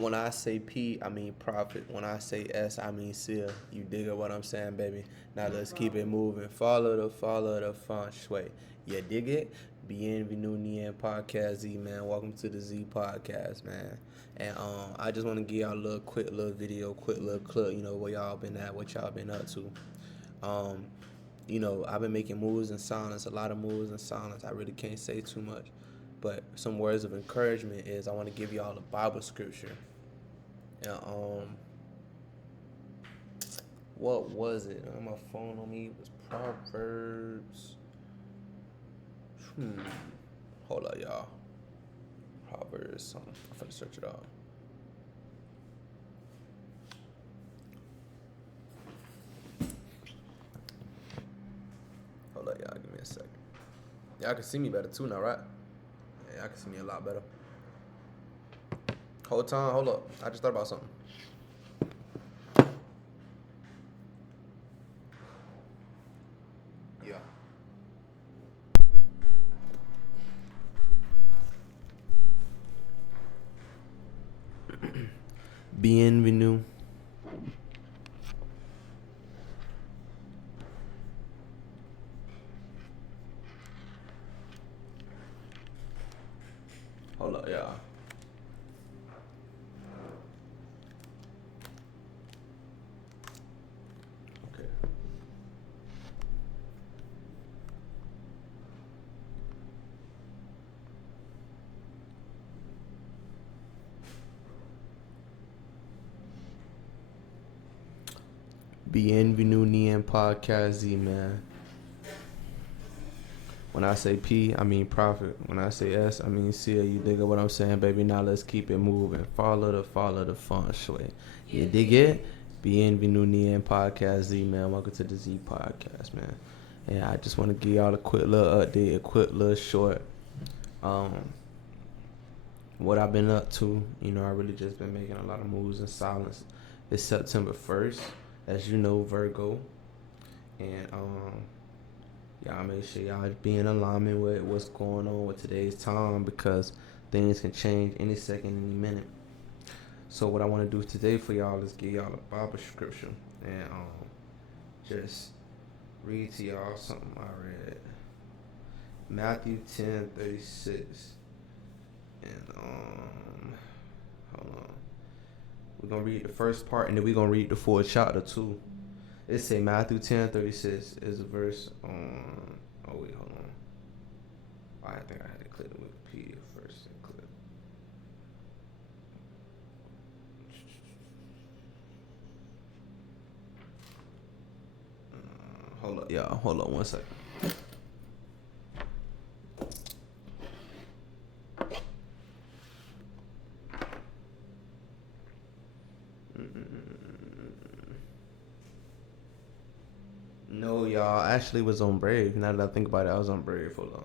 When I say P, I mean profit. When I say S, I mean seal. You dig what I'm saying, baby? Now let's keep it moving. Follow the feng shui. You dig it? Bienvenue Nien Podcast Z, man. Welcome to the Z Podcast, man. And I just want to give y'all a quick little video, quick little clip, where y'all been at, what y'all been up to. Um, I've been making moves in silence, a lot of moves in silence. I really can't say too much. But some words of encouragement is I want to give y'all a Bible scripture. And what was it? On my phone on me, it was Proverbs. Hold up, y'all. Proverbs something. I'm finna search it out. Hold up, y'all. Give me a second. Y'all can see me better too now, right? Yeah, y'all can see me a lot better. Hold up. I just thought about something. Yeah. Bienvenue. Hold up, y'all. Okay. Bienvenue Nien Podcast Z, man. When I say P, I mean profit. When I say S, I mean seal. You dig what I'm saying, baby? Now let's keep it moving. Follow the feng shui. You dig it? Bienvenue Nien Podcast Z, man. Welcome to the Z Podcast, man. And I just want to give y'all a quick little update, a quick little short. What I've been up to, I really just been making a lot of moves in silence. It's September 1st, as you know, Virgo. And y'all make sure y'all be in alignment with what's going on with today's time, because things can change any second, any minute. So what I want to do today for y'all is give y'all a Bible scripture and just read to y'all something I read. Matthew 10:36. And hold on. We're gonna read the first part and then we're gonna read the full chapter too. It say Matthew 10:36 is a verse on. Oh wait, hold on. I think I had to click the Wikipedia first and click. Hold up, y'all. Hold on 1 second. No, y'all. I actually was on Brave. Now that I think about it, I was on Brave for long.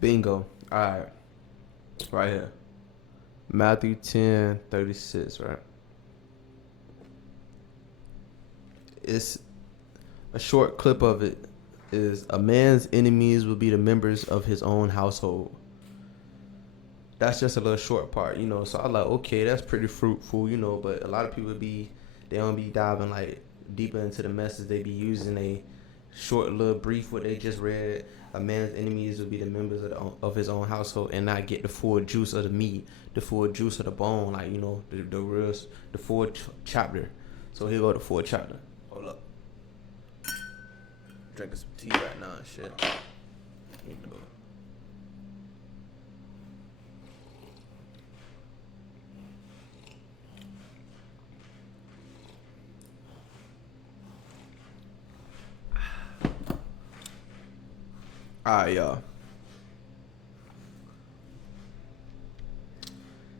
Bingo. Alright. Right here. Matthew 10:36, right? It's a short clip of it is a man's enemies will be the members of his own household. That's just a little short part, So I like, okay, that's pretty fruitful, But a lot of people they don't be diving like deeper into the message. They be using a short little brief what they just read. A man's enemies will be the members of his own household, and not get the full juice of the meat, the full juice of the bone, like the full chapter. So here go the full chapter. Hold up, drinking some tea right now and shit. Alright, y'all.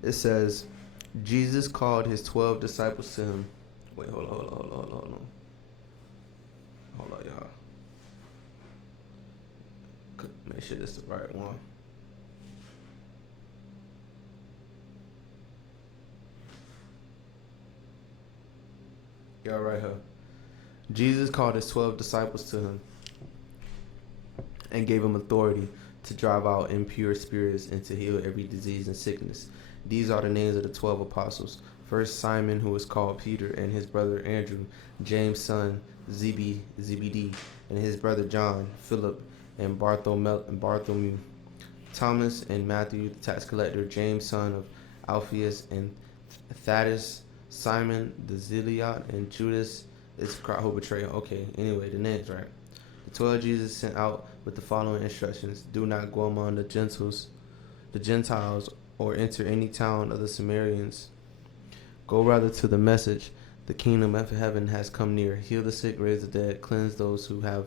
It says, Jesus called his 12 disciples to him. Wait, hold on. Hold on, y'all. Make sure this is the right one. Y'all right here. Jesus called his 12 disciples to him and gave him authority to drive out impure spirits and to heal every disease and sickness. These are the names of the 12 apostles. First, Simon, who is called Peter, and his brother Andrew, James' son Zebedee, and his brother John, Philip, and Bartholomew, Thomas and Matthew, the tax collector, James, son of Alphaeus, and Thaddeus, Simon the Zealot, and Judas Iscariot who betrayed him. Okay, anyway, the names, right? The 12 Jesus sent out with the following instructions: do not go among the Gentiles, or enter any town of the Samaritans. Go rather to the message: the kingdom of heaven has come near. Heal the sick, raise the dead, cleanse those who have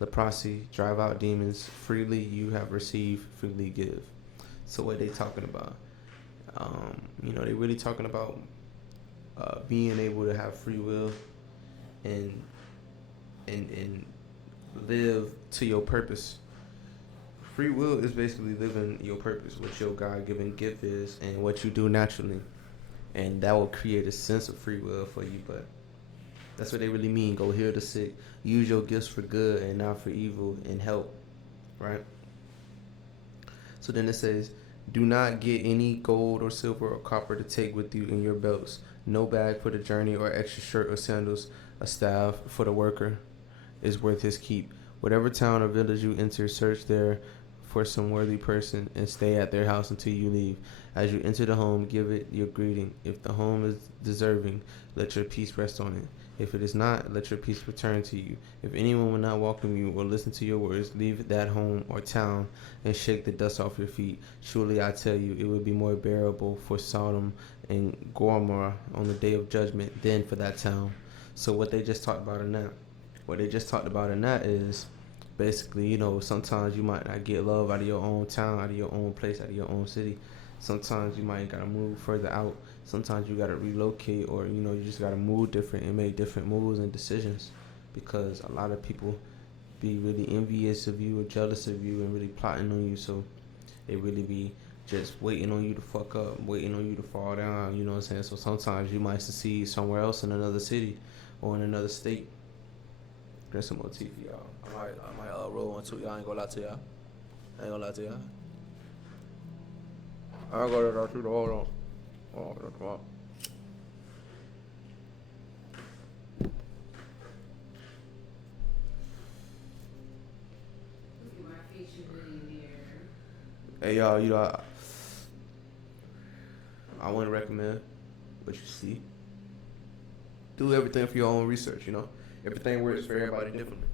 leprosy, drive out demons. Freely you have received, freely give. So what they talking about? They really talking about being able to have free will and live to your purpose. Free will is basically living your purpose, what your God-given gift is, and what you do naturally, and that will create a sense of free will for you. But that's what they really mean. Go heal the sick, use your gifts for good and not for evil, and help, right? So then it says, do not get any gold or silver or copper to take with you in your belts, no bag for the journey or extra shirt or sandals. A staff for the worker is worth his keep. Whatever town or village you enter, search there for some worthy person and stay at their house until you leave. As you enter the home, give it your greeting. If the home is deserving, let your peace rest on it. If it is not, let your peace return to you. If anyone will not welcome you or listen to your words, leave that home or town and shake the dust off your feet. Surely I tell you, it would be more bearable for Sodom and Gomorrah on the day of judgment than for that town. So what they just talked about in that is basically, sometimes you might not get love out of your own town, out of your own place, out of your own city. Sometimes you might gotta move further out. Sometimes you gotta relocate, or you just gotta move different and make different moves and decisions, because a lot of people be really envious of you or jealous of you and really plotting on you. So they really be just waiting on you to fuck up, waiting on you to fall down. You know what I'm saying? So sometimes you might succeed somewhere else in another city or in another state. Drink some more tea for y'all. I might roll one too. Y'all ain't gonna lie to y'all. I ain't gonna lie to y'all. I ain't gonna lie to y'all. Hold on. Come on. Hey y'all, I want to recommend what you see. Do everything for your own research. Everything works for everybody differently.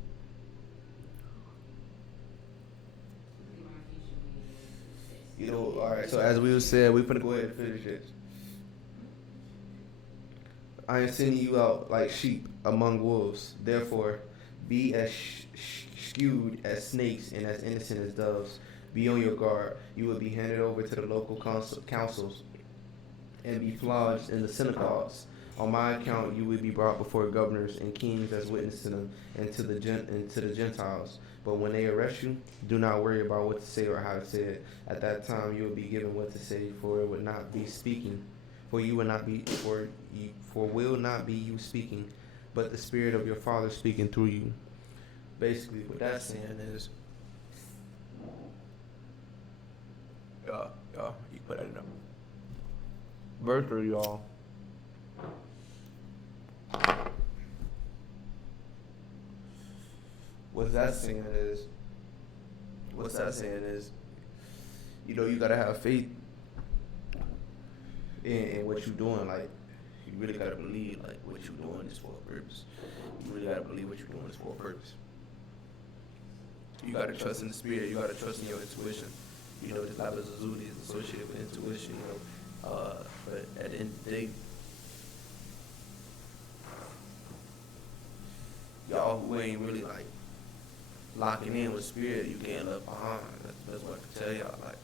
All right. So as we said, we finna go ahead and finish it. I am sending you out like sheep among wolves. Therefore, be as skewed as snakes and as innocent as doves. Be on your guard. You will be handed over to the local councils and be flogged in the synagogues. On my account, you will be brought before governors and kings as witnesses to them and to the Gentiles. But when they arrest you, do not worry about what to say or how to say it. At that time, you will be given what to say, for it would not be speaking, will not be you speaking, but the Spirit of your Father speaking through you. Basically, what that's saying is, you put that in there. Verse 3, y'all. What's that saying is, you gotta have faith in what you're doing. Like, you really gotta believe, like, what you're doing is for a purpose. You really gotta believe what you're doing is for a purpose. You gotta trust in the Spirit. You gotta trust in your intuition. This Labba Zazuli is associated with intuition. But at the end of the day, y'all who ain't really like locking in with Spirit, you getting left behind. That's what I can tell y'all. Like,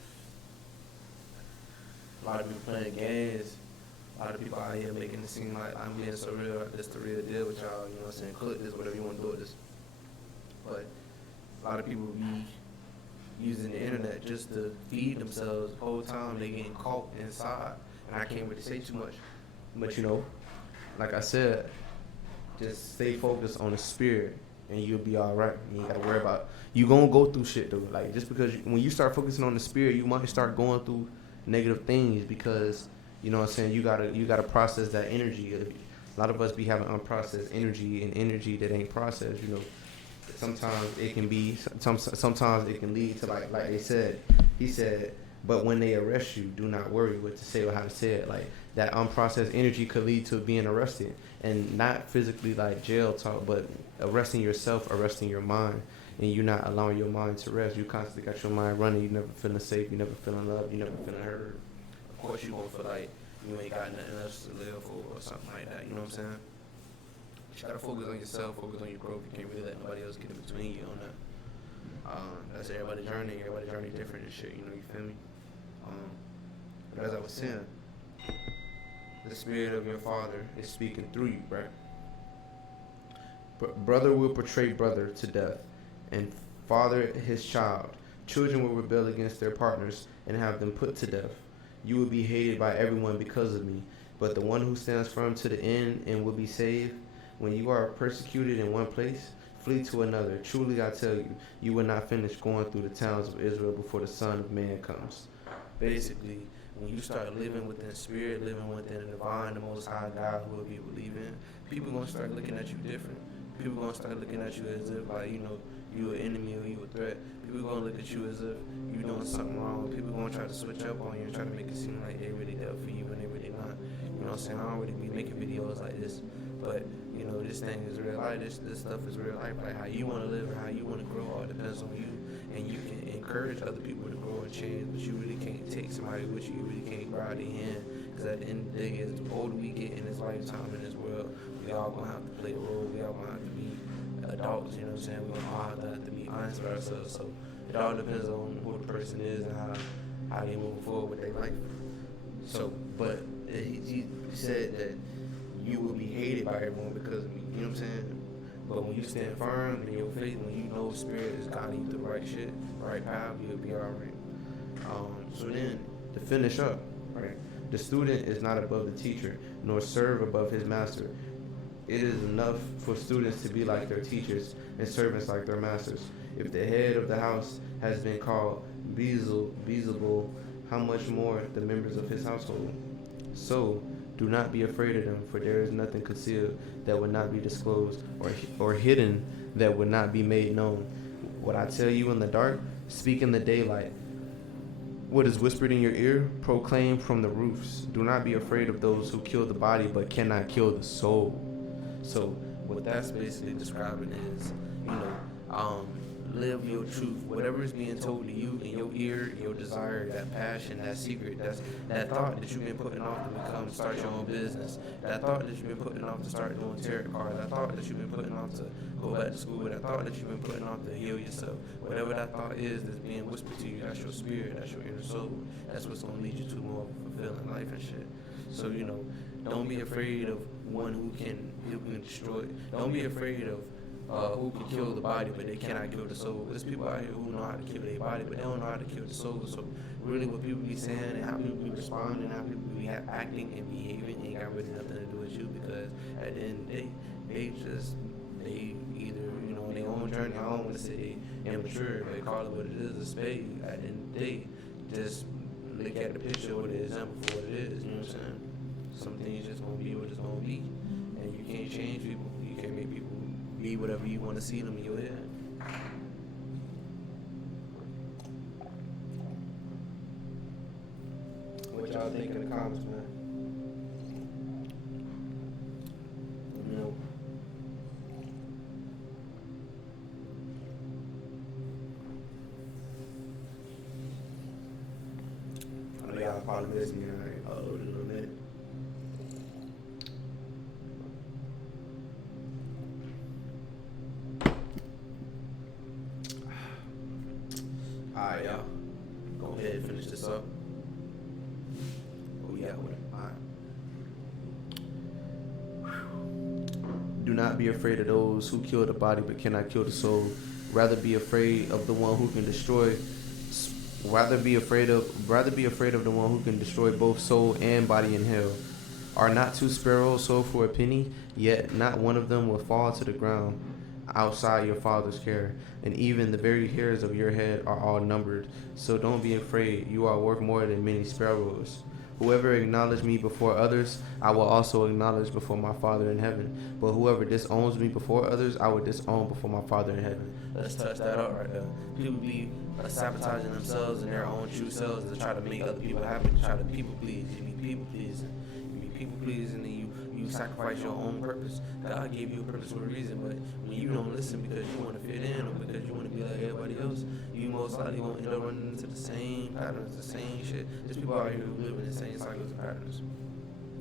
A lot of people playing games. A lot of people out here making it seem like I'm being so real. This the real deal with y'all. You know what I'm saying? Click this, whatever you want to do with this. But a lot of people be using the internet just to feed themselves the whole time. They getting caught inside, and I can't really say too much. But you know, like I said, just stay focused on the spirit, and you'll be all right. You ain't gotta worry about. You gonna go through shit though. Like just because when you start focusing on the spirit, you might start going through negative things because you know what I'm saying. You gotta process that energy. A lot of us be having unprocessed energy and energy that ain't processed. You know, sometimes it can be. Sometimes it can lead to like they said. He said, but when they arrest you, do not worry what to say or how to say it. Like that unprocessed energy could lead to being arrested, and not physically like jail talk, but arresting yourself, arresting your mind, and you're not allowing your mind to rest. You constantly got your mind running. You never feeling safe. You never feeling loved. You never feeling heard. Of course, you gonna feel like you ain't got nothing else to live for or something like that. You know what I'm saying? You gotta focus on yourself, focus on your growth. You can't really let nobody else get in between you on that. That's everybody's journey. Everybody's journey different and shit. You know, you feel me? But as I was saying, the spirit of your father is speaking through you, right? Brother will betray brother to death, and father his child. Children will rebel against their partners and have them put to death. You will be hated by everyone because of me, but the one who stands firm to the end and will be saved. When you are persecuted in one place, flee to another. Truly I tell you, you will not finish going through the towns of Israel before the Son of Man comes. Basically, when you start living within spirit, living within the divine, the Most High God, who you believe in, people gonna start looking at you different. People gonna start looking at you as if like, you know, you an enemy or you a threat. People gonna look at you as if you doing something wrong. People gonna try to switch up on you and try to make it seem like they really there for you when they really not. You know what I'm saying? I don't really be making videos like this, but you know, this thing is real life. This stuff is real life. Like how you want to live or how you want to grow, all depends on you. And you can encourage other people to grow and change, but you really can't take somebody with you. You really can't grab their hand. Because at the end of the day, as the older we get in this lifetime, in this world, we all gonna have to play a role. We all gonna have to be adults. You know what I'm saying? We all have to be honest with ourselves. So it all depends on who the person is and how they move forward with their life. So, but he said that you will be hated by everyone because of me. You know what I'm saying? But when you stand firm in your faith, when you know spirit is guiding you through the right shit, right path, you'll be alright. So then, to finish up, right? The student is not above the teacher, nor serve above his master. It is enough for students to be like their teachers and servants like their masters. If the head of the house has been called Beelzebul, how much more the members of his household? So, do not be afraid of them, for there is nothing concealed that would not be disclosed, or hidden that would not be made known. What I tell you in the dark, speak in the daylight. What is whispered in your ear, proclaim from the roofs. Do not be afraid of those who kill the body but cannot kill the soul. So, what that's basically describing is, you know, live your truth. Whatever is being told to you in your ear, your desire, that passion, that secret, that's that thought that you've been putting off to start your own business, that thought that you've been putting off to start doing tarot cards, that thought that you've been putting off to go back to school, that thought that you've been putting off to heal yourself. Whatever that thought is that's being whispered to you, that's your spirit, that's your inner soul. That's what's going to lead you to more of a fulfilling life and shit. So, you know, don't be afraid of one who can destroy. Don't be afraid of who can kill the body, but they cannot kill the soul. There's people out here who know how to kill their body, but they don't know how to kill the soul. So really what people be saying and how people be responding and how people be acting and behaving ain't got really nothing to do with you, because at the end of the day, they either, you know, on their own journey. I don't want to say they immature, but they call it what it is, a spade. At the end of the day, just look at the picture or the example for what it is, you know what I'm saying? Some things just gonna be what it's gonna be. And you can't change people. You can't make people be whatever you want to see them in your head. What y'all think in the comments, man? Let me know. I know y'all probably miss me. I uploaded a little bit. Alright, y'all. Go ahead and finish this up. yeah, with it. All right. Do not be afraid of those who kill the body but cannot kill the soul. Rather be afraid of the one who can destroy. Rather be afraid of the one who can destroy both soul and body in hell. Are not two sparrows sold for a penny? Yet not one of them will fall to the ground outside your Father's care. And even the very hairs of your head are all numbered. So don't be afraid. You are worth more than many sparrows. Whoever acknowledges me before others, I will also acknowledge before my Father in heaven. But whoever disowns me before others, I will disown before my Father in heaven. Let's touch that up right there. People be sabotaging themselves and their own true selves to try to make other people happy, to try to people please. You be people pleasing. People pleasing, and you sacrifice your own purpose. God gave you a purpose for a reason, but when you don't listen because you want to fit in or because you want to be like everybody else, you most likely won't end up running into the same patterns, the same shit. There's people out here who live in the same cycles and patterns,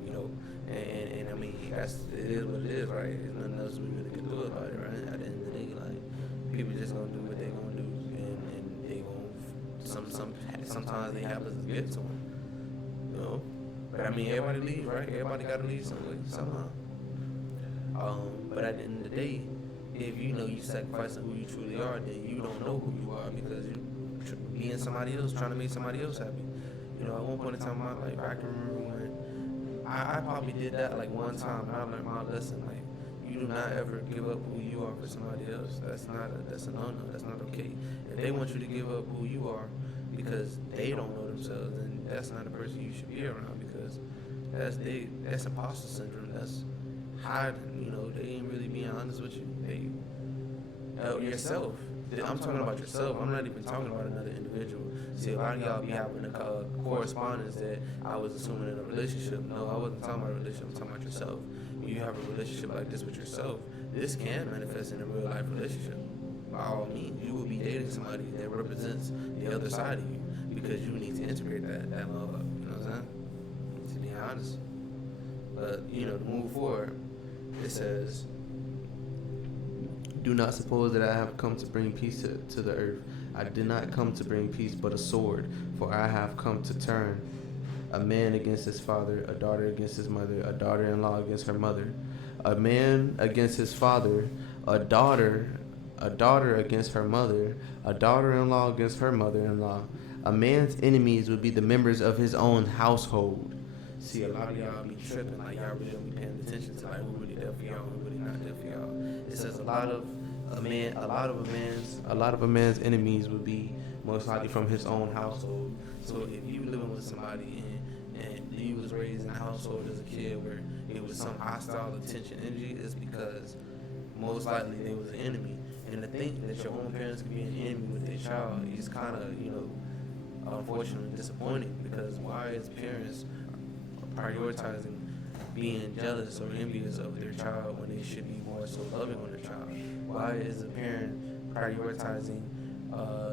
you know. And I mean, it is what it is, right? There's nothing else we really can do about it, right? At the end of the day, like, people just gonna do what they gonna do, and they gonna sometimes they have us get to them, you know. But I mean, everybody leaves, right? Everybody gotta leave some way, somehow. But at the end of the day, if you know you sacrificing who you truly are, then you don't know who you are because you're being somebody else, trying to make somebody else happy. You know, at one point in time in my life, I can remember when I probably did that like one time, and I learned my lesson. Like, you do not ever give up who you are for somebody else. That's a no-no. That's not okay. If they want you to give up who you are because they don't know themselves, then that's not the person you should be around because that's imposter syndrome. That's hiding. You know, they ain't really being honest with you. Yourself. I'm talking about yourself. I'm not even talking about another individual. See, a lot of y'all be having a correspondence that I was assuming in a relationship. No, I wasn't talking about a relationship. I'm talking about yourself. When you have a relationship like this with yourself, this can manifest in a real life relationship. By all means, you will be dating somebody that represents the other side of you because you need to integrate that love up. You know what I'm saying? To be honest. But, you know, to move forward, it says, do not suppose that I have come to bring peace to the earth. I did not come to bring peace, but a sword. For I have come to turn a man against his father, a daughter against his mother, a daughter-in-law against her mother, a man against his father, a daughter against her mother, a daughter-in-law against her mother-in-law. A man's enemies would be the members of his own household. See, a lot of y'all be tripping, like y'all really don't be paying attention to like who really there for y'all, who really not there for y'all. It says a lot of a man's enemies would be most likely from his own household. So if you living with somebody and you was raised in a household as a kid where it was some hostile attention energy, it's because most likely they was an enemy. And to think that your own parents could be an enemy with their child is kind of, you know, unfortunately disappointing because why is parents prioritizing being jealous or envious of their child when they should be more so loving on their child? Why is a parent prioritizing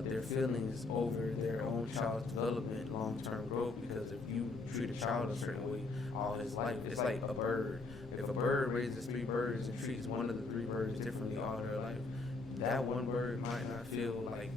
their feelings over their own child's development, long-term growth? Because if you treat a child a certain way all his life, it's like a bird. If a bird raises 3 birds and treats one of the 3 birds differently all their life, that one bird might not feel like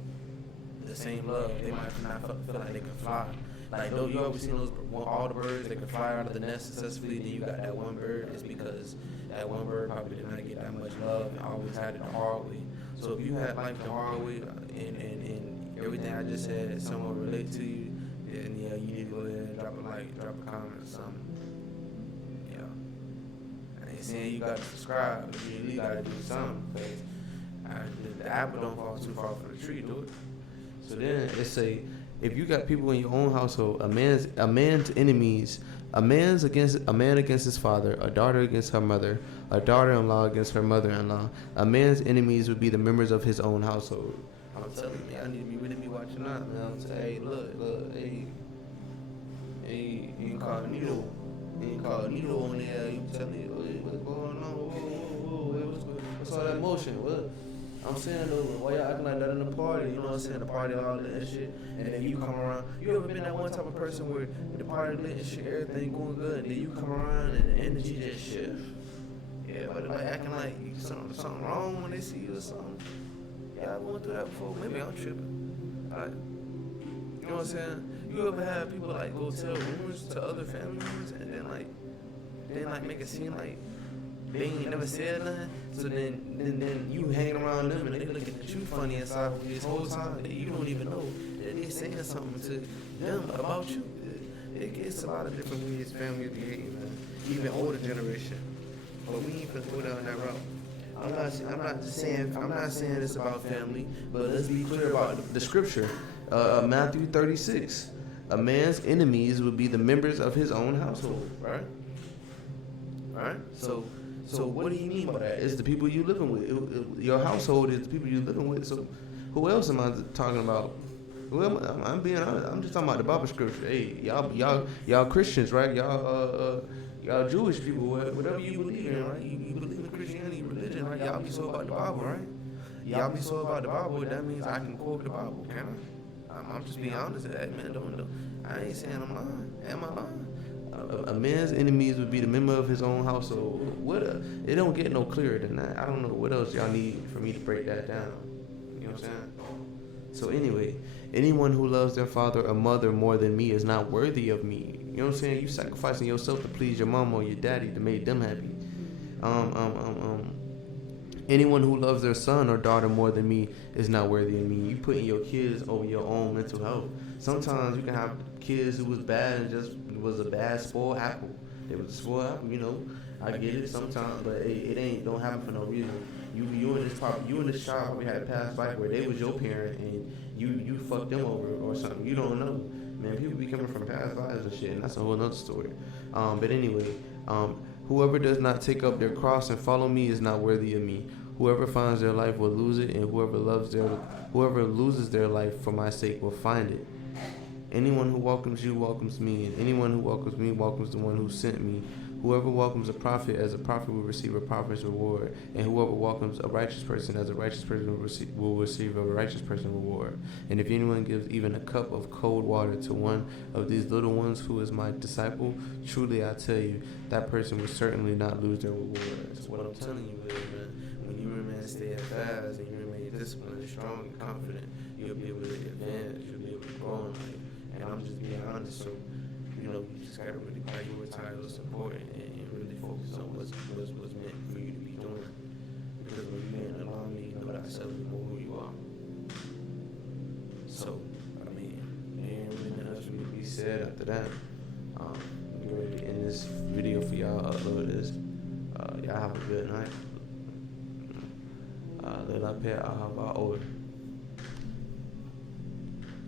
the same love. They might not feel like they can fly. Like, you always seen those, all the birds that can fly out of the nest successfully, then you got that one bird. It's because that one bird probably did not get that much love and always had it the hard way. So if you had life the hard way and everything I just said somewhat relate to you, then yeah, you need to go ahead and drop a like, drop a comment or something. Yeah. I ain't saying you got to subscribe, but you really got to do something because the apple don't fall too far from the tree, do it. So then it say, if you got people in your own household, a man's enemies, a man against his father, a daughter against her mother, a daughter-in-law against her mother-in-law. A man's enemies would be the members of his own household. I'm telling you, I need to really be watching out, man. I'm saying, hey, look, hey, you can call Nito on there. You telling me, hey, what's going on? Whoa, what's all that motion? What? I'm saying though, why y'all acting like that in the party? You know what I'm saying? The party all lit and shit. And then you come around. You ever been that one type of person where the party lit and shit, everything going good, and then you come around and the energy just shift? Yeah, but like acting like something wrong when they see you or something. Yeah, I went through that before. Maybe I'm tripping. Like, you know what I'm saying? You ever have people like go tell rumors to other family members and then make it seem like they ain't never said nothing? So then you hanging around them and they looking at you funny inside this whole time that you don't even know that they saying something to them about you. It gets a lot of different ways families behave, man. Even older generation. But we ain't gonna go down that route. I'm not saying it's about family, but let's be clear about the scripture. Matthew 36. A man's enemies would be the members of his own household, right? Right? So what do you mean by that? It's the people you living with. Your household is the people you living with. So who else am I talking about? Well, I'm being honest. I'm just talking about the Bible scripture. Hey, y'all Christians, right? Y'all Jewish people, whatever you believe in, right? You believe in Christianity, religion, right? Y'all be so about the Bible, right? Y'all be so about the Bible. That means I can quote the Bible, can I? I'm just being honest with that, man. Don't. I ain't saying I'm lying. Am I lying? A man's enemies would be the member of his own household. It don't get no clearer than that. I don't know what else y'all need for me to break that down. You know what I'm saying? So anyway, anyone who loves their father or mother more than me is not worthy of me. You know what I'm saying? You sacrificing yourself to please your mom or your daddy to make them happy. Anyone who loves their son or daughter more than me is not worthy of me. You putting your kids over your own mental health. Sometimes you can have kids who was bad and just was a bad spoiled apple. They was a spoiled apple, you know. I get it sometimes, but it don't happen for no reason. You and this child probably had a past life where they was your parent and you fucked them over or something. You don't know. Man, people be coming from past lives and shit, and that's a whole nother story. But anyway, whoever does not take up their cross and follow me is not worthy of me. Whoever finds their life will lose it, and whoever loses their life for my sake will find it. Anyone who welcomes you welcomes me, and anyone who welcomes me welcomes the one who sent me. Whoever welcomes a prophet as a prophet will receive a prophet's reward, and whoever welcomes a righteous person as a righteous person will receive a righteous person's reward. And if anyone gives even a cup of cold water to one of these little ones who is my disciple, truly I tell you, that person will certainly not lose their reward. So what I'm telling you is, man, when you remain steadfast and you remain disciplined and strong and confident, you'll be able to advance, you'll be able to grow in life. And I'm just being honest, so you just gotta really prioritize what's important and really focus on what's meant for you to be doing. Because when you're in alignment, you know thyself, you know who you are. So, I mean, there ain't really nothing else for me to be said after that. I'm ready to end this video for y'all, upload this. Y'all have a good night. Let up here, I'll have our order.